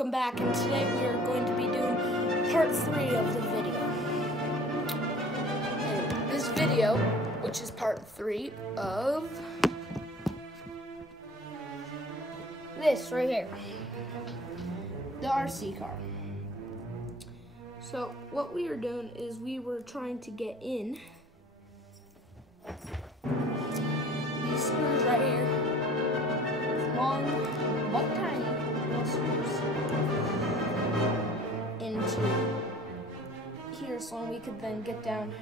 welcome back, and today we are going to be doing part 3 of the video. And this video, which is part 3 of this right here, the RC car. So what we are doing is we were trying to get in these screws right here, long but tiny little screws, into here, so we could then get done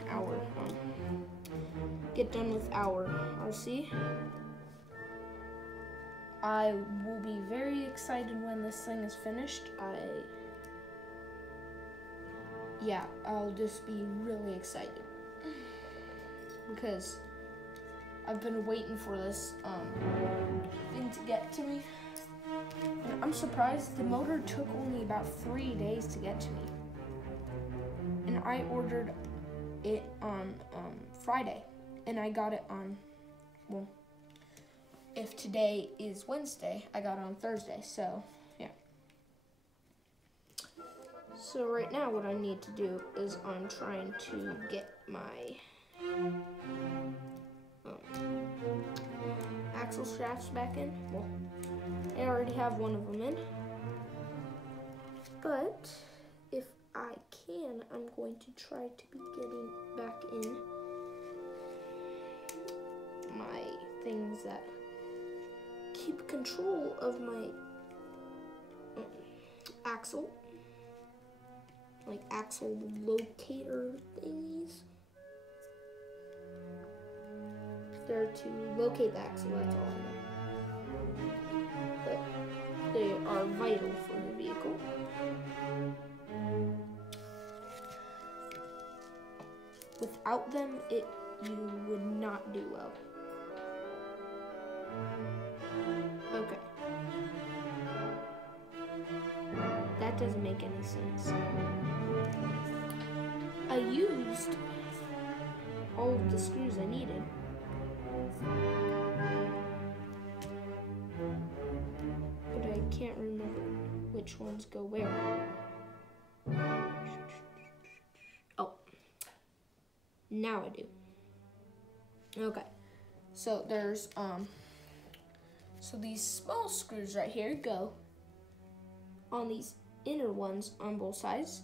with our RC. I will be very excited when this thing is finished. I'll just be really excited because I've been waiting for this thing to get to me. And I'm surprised the motor took only about 3 days to get to me. And I ordered it on Friday, and I got it on, well, if today is Wednesday, I got it on Thursday, so yeah. So right now what I need to do is I'm trying to get my axle shafts back in. Well, I already have one of them in, but if I can, I'm going to try to be getting back in my things that keep control of my axle, like axle locator thingies. They're to locate the axle, that's all I know. But they are vital for the vehicle. Without them, you would not do well. Okay. That doesn't make any sense. I used all of the screws I needed. But I can't remember which ones go where. Oh. Now I do. Okay. So there's so these small screws right here go on these inner ones on both sides,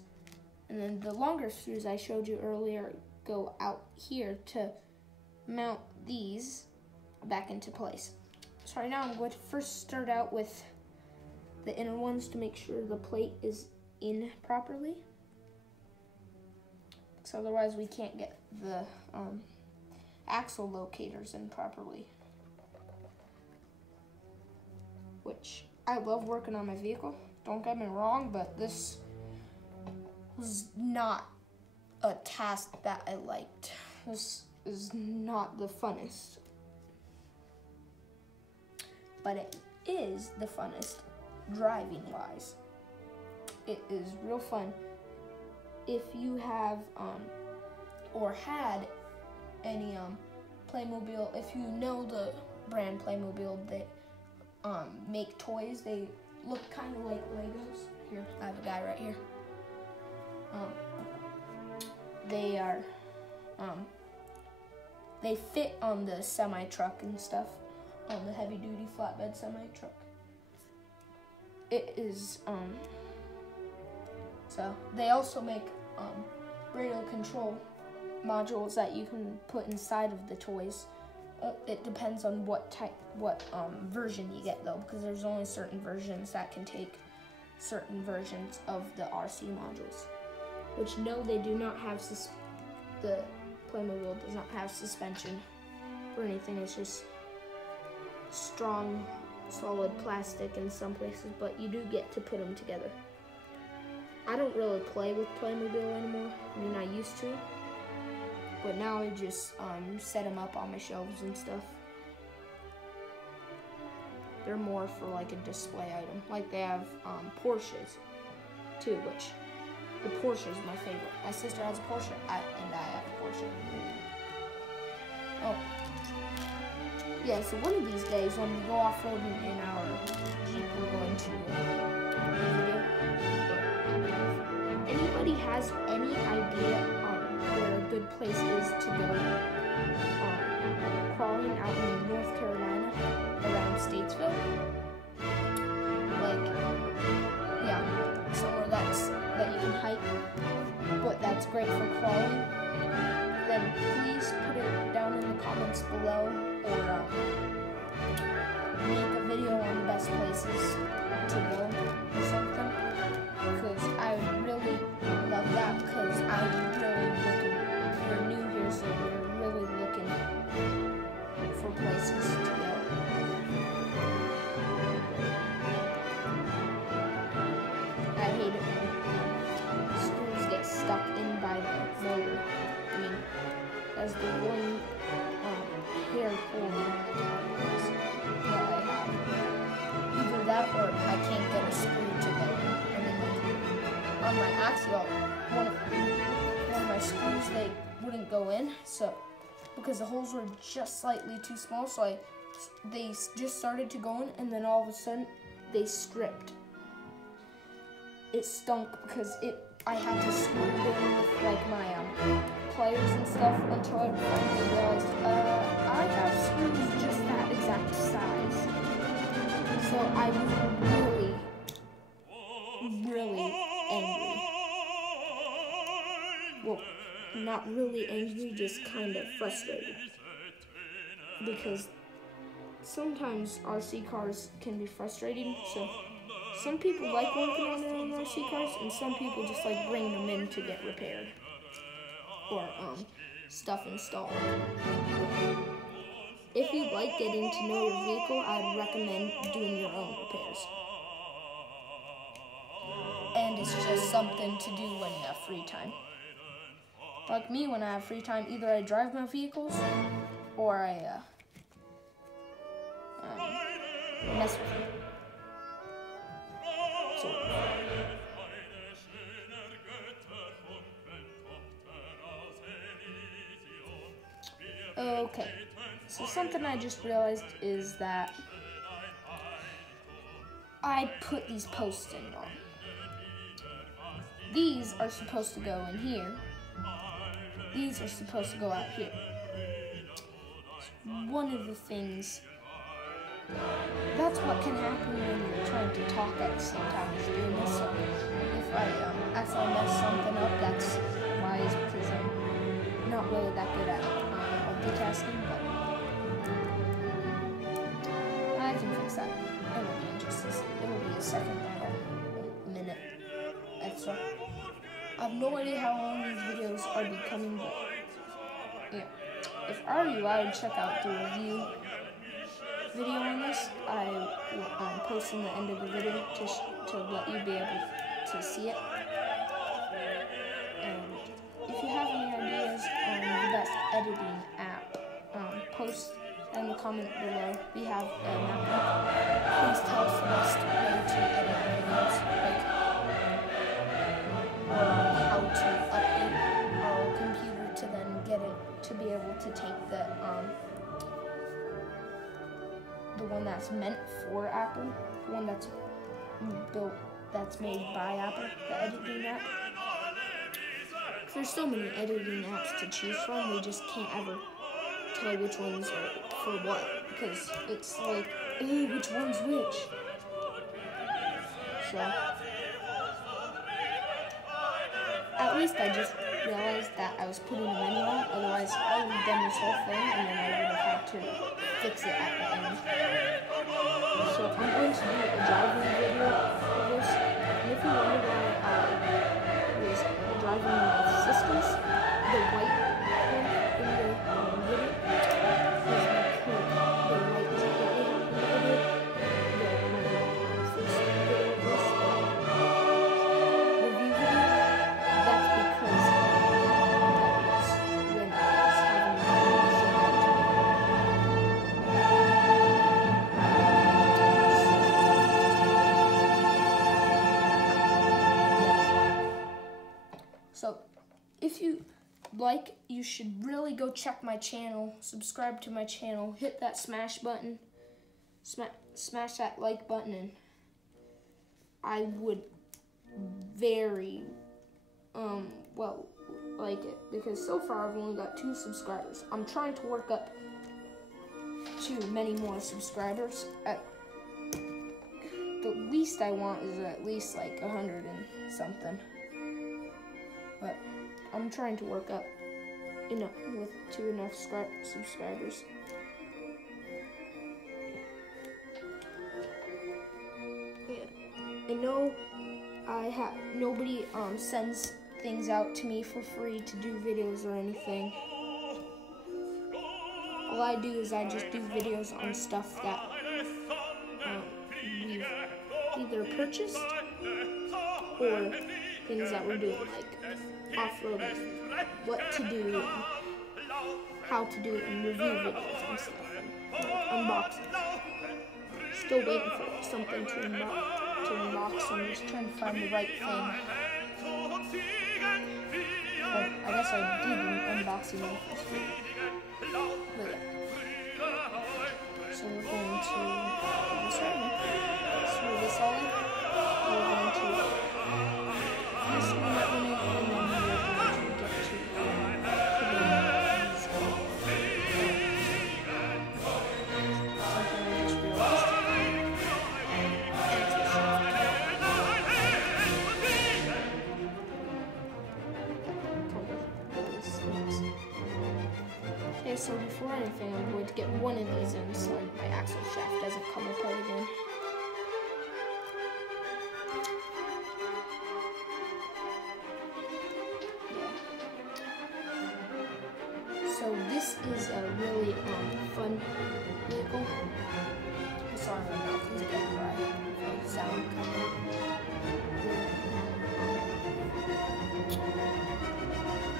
and then the longer screws I showed you earlier go out here to mount these back into place. So right now I'm going to first start out with the inner ones to make sure the plate is in properly, so otherwise we can't get the axle locators in properly. Which I love working on my vehicle, don't get me wrong, but this was not a task that I liked. This is not the funnest, but it is the funnest driving wise. It is real fun. If you have or had any Playmobil, if you know the brand Playmobil, they make toys. They look kind of like Legos. Here, I have a guy right here. They are they fit on the semi truck and stuff, on the heavy duty flatbed semi truck. It is so they also make radio control modules that you can put inside of the toys. It depends on what version you get though, because there's only certain versions that can take certain versions of the RC modules. Which no, they do not have the Playmobil does not have suspension or anything. It's just strong, solid plastic in some places, but you do get to put them together. I don't really play with Playmobil anymore. I mean, I used to, but now I just set them up on my shelves and stuff. They're more for like a display item. Like they have Porsches too, which the Porsche is my favorite. My sister has a Porsche, and I have a Porsche. Oh. Yeah, so one of these days when we go off-roading in our Jeep, we're going to do a video guys any idea where a good place is to go crawling out in North Carolina around Statesville? Like, yeah, somewhere that you can hike, but that's great for crawling. Then please put it down in the comments below, or make a video on the best places to go or something, because I would really love that, because I'm really looking, we're new here, so we're really looking for places to go. I hate it when screws get stuck in by the motor. I mean, as the one hair pulling that I have. Either that or I can't get a screw to go. I mean, on my axial, one of my screws, they wouldn't go in, so because the holes were just slightly too small, so they just started to go in, and then all of a sudden they stripped. It stunk because I had to screw it in with like my pliers and stuff until I finally realized I have screws just that exact size. So I was really angry. Well, not really angry, just kind of frustrated. Because sometimes RC cars can be frustrating, so some people like working on their own RC cars, and some people just like bring them in to get repaired or stuff installed. If you'd like getting to know your vehicle, I'd recommend doing your own repairs. And it's just something to do when you have free time. Like me, when I have free time, either I drive my vehicles or I mess with them. Okay, so something I just realized is that I put these posts in wrong. These are supposed to go in here. These are supposed to go out here. One of the things, that's what can happen when you're trying to talk at the same time as doing this. So if I accidentally mess something up, that's why, is because I'm not really that good at multitasking, but I can fix that. It'll be it'll be a second or a minute extra. I have no idea how long these videos are becoming, but yeah. If I were you, I would check out the review video on this. I will post in the end of the video to let you be able to see it. And if you have any ideas on the best editing app, post in the comment below. We have an app. Please tell us the best way to edit videos, like how to update our computer to then get it to be able to take the one that's meant for Apple, the one that's that's made by Apple, the editing app. There's so many editing apps to choose from, we just can't ever tell which ones are for what, because it's like, ooh, which one's which? So, at least I just realized that I was putting them in wrong, otherwise I would have done this whole thing and then I would have had to fix it at the end. So I'm going to do a driving video for this, and if you wonder why I was driving my sister's, the white one in the video, is because the white ticket in the video, first video of this review video, that's because that was when I was having my show out to So, if you like, you should really go check my channel, subscribe to my channel, hit that smash button, smash that like button, and I would very, well, like it, because so far I've only got 2 subscribers. I'm trying to work up to many more subscribers. The least I want is at least like 100 and something. But I'm trying to work up to enough subscribers. Yeah. I know nobody sends things out to me for free to do videos or anything. All I do is I just do videos on stuff that we've either purchased or things that we're doing, like off-roading, what to do, and how to do it, and review videos and stuff, and like unboxing. Still waiting for something to unbox. I'm just trying to find the right thing. But I guess I did an unboxing of this video. But yeah. So we're going to do this right now. Screw this all in. We're going to screw that one in, and then we're going to get to putting these something I just realized. Okay, so before anything, I'm going to get one of these in so my axle shaft doesn't come apart again. So this is a really fun vehicle. I'm sorry, my mouth is getting dry. If I sound kind of weird.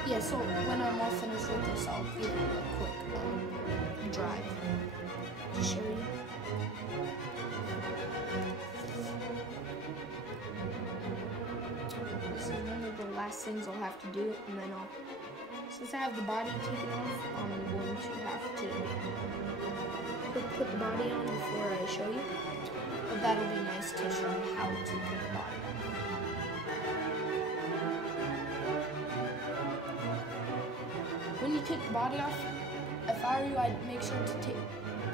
Yeah, so when I'm all finished with this, I'll give it a quick drive to show you. This is one of the last things I'll have to do, and then since I have the body taken off, I'm going to have to put the body on before I show you. But that'll be nice to show you how to put the body on. When you take the body off, if I were you, I'd make sure to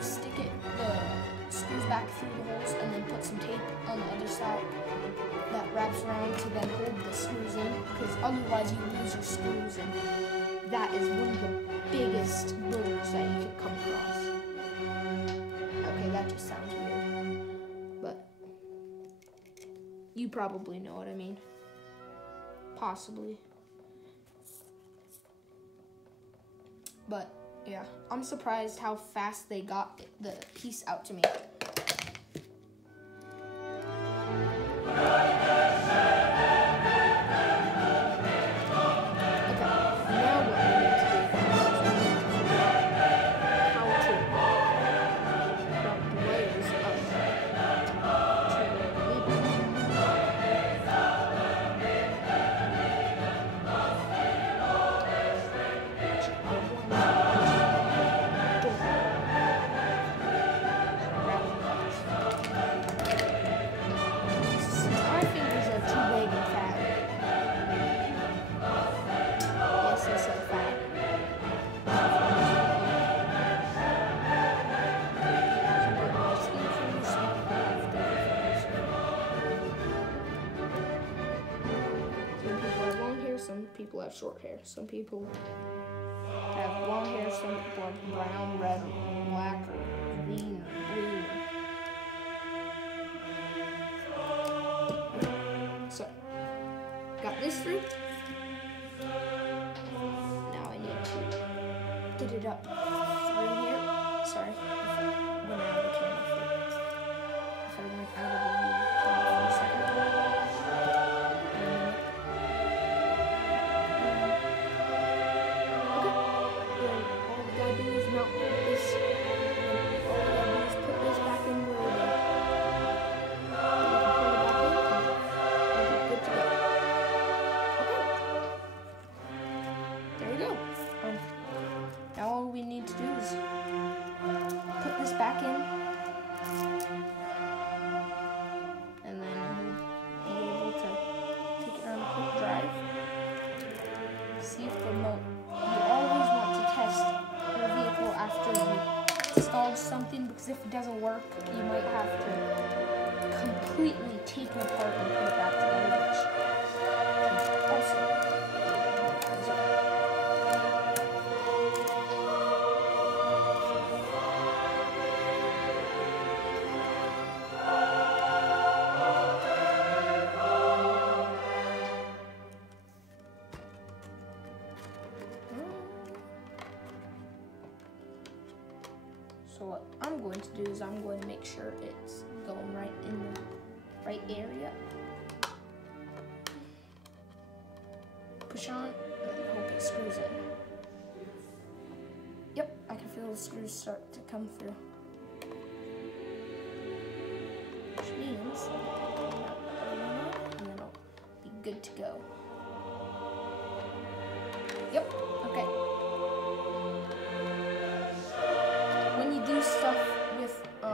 stick the screws back through the holes, and then put some tape on the other side that wraps around to then hold the screws in, because otherwise you lose your screws, and that is one of the biggest boogers that you could come across. Okay, that just sounds weird, but you probably know what I mean. Possibly. But yeah, I'm surprised how fast they got the piece out to me. Some people have short hair. Some people have long hair. Some people have brown, red, or black, or green, or blue. So, got this through. Now I need to get it up through here. Sorry, if I went out of the camera for a second. Now all we need to do is completely take it apart and put it back together, which can also So what I'm going to do is I'm going to make sure it's going right in the right area. Push on and hope it screws in. Yep, I can feel the screws start to come through. Which means and then it'll be good to go. Yep, okay. Stuff with 4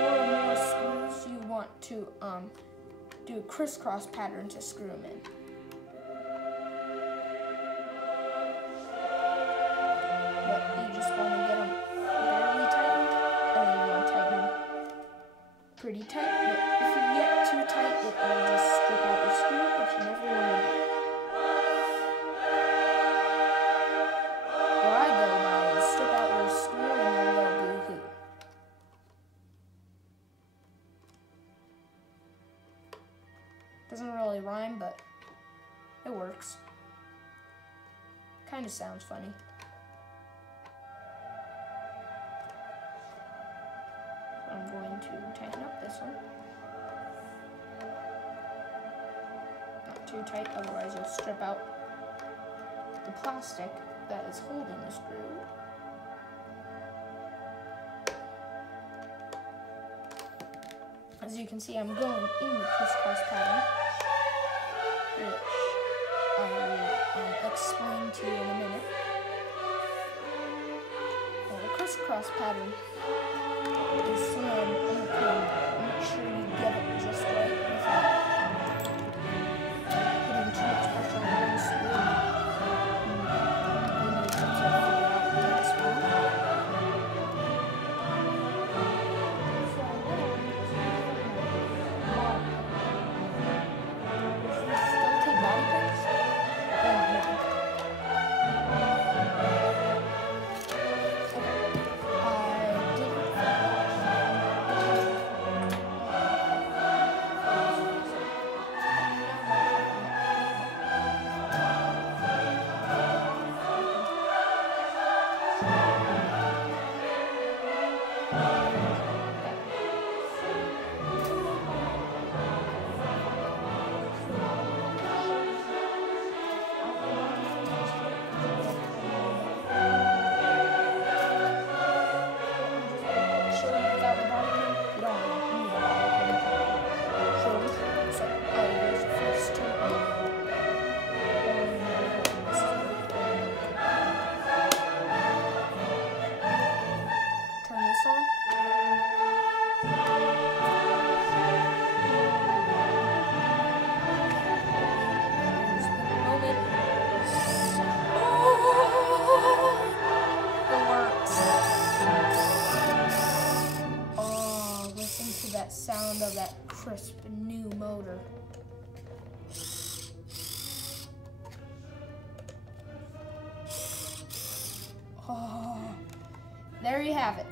or more screws, you want to do a crisscross pattern to screw them in. But you just want to get them barely tightened, and then you want to tighten them pretty tight. But if you get too tight, it will just strip out your screw, which you never want to do. Doesn't really rhyme, but it works. Kind of sounds funny. I'm going to tighten up this one. Not too tight, otherwise you'll strip out the plastic that is holding the screw. As you can see, I'm going in the crisscross pattern, which I will explain to you in a minute. Well, the crisscross pattern is so you can make sure you get it just right without putting too much pressure on one screw. You need to figure out the next one. Sound of that crisp new motor. Oh, there you have it.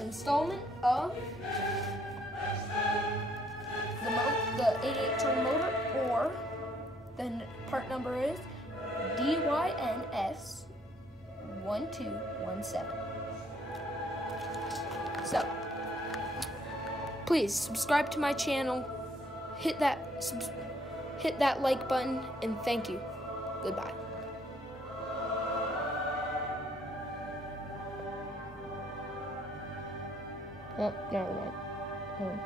Installment of the 88 turn motor, or the part number is DYNS 1217. So, please subscribe to my channel, hit that like button, and thank you. Goodbye. Oh, never mind. Oh.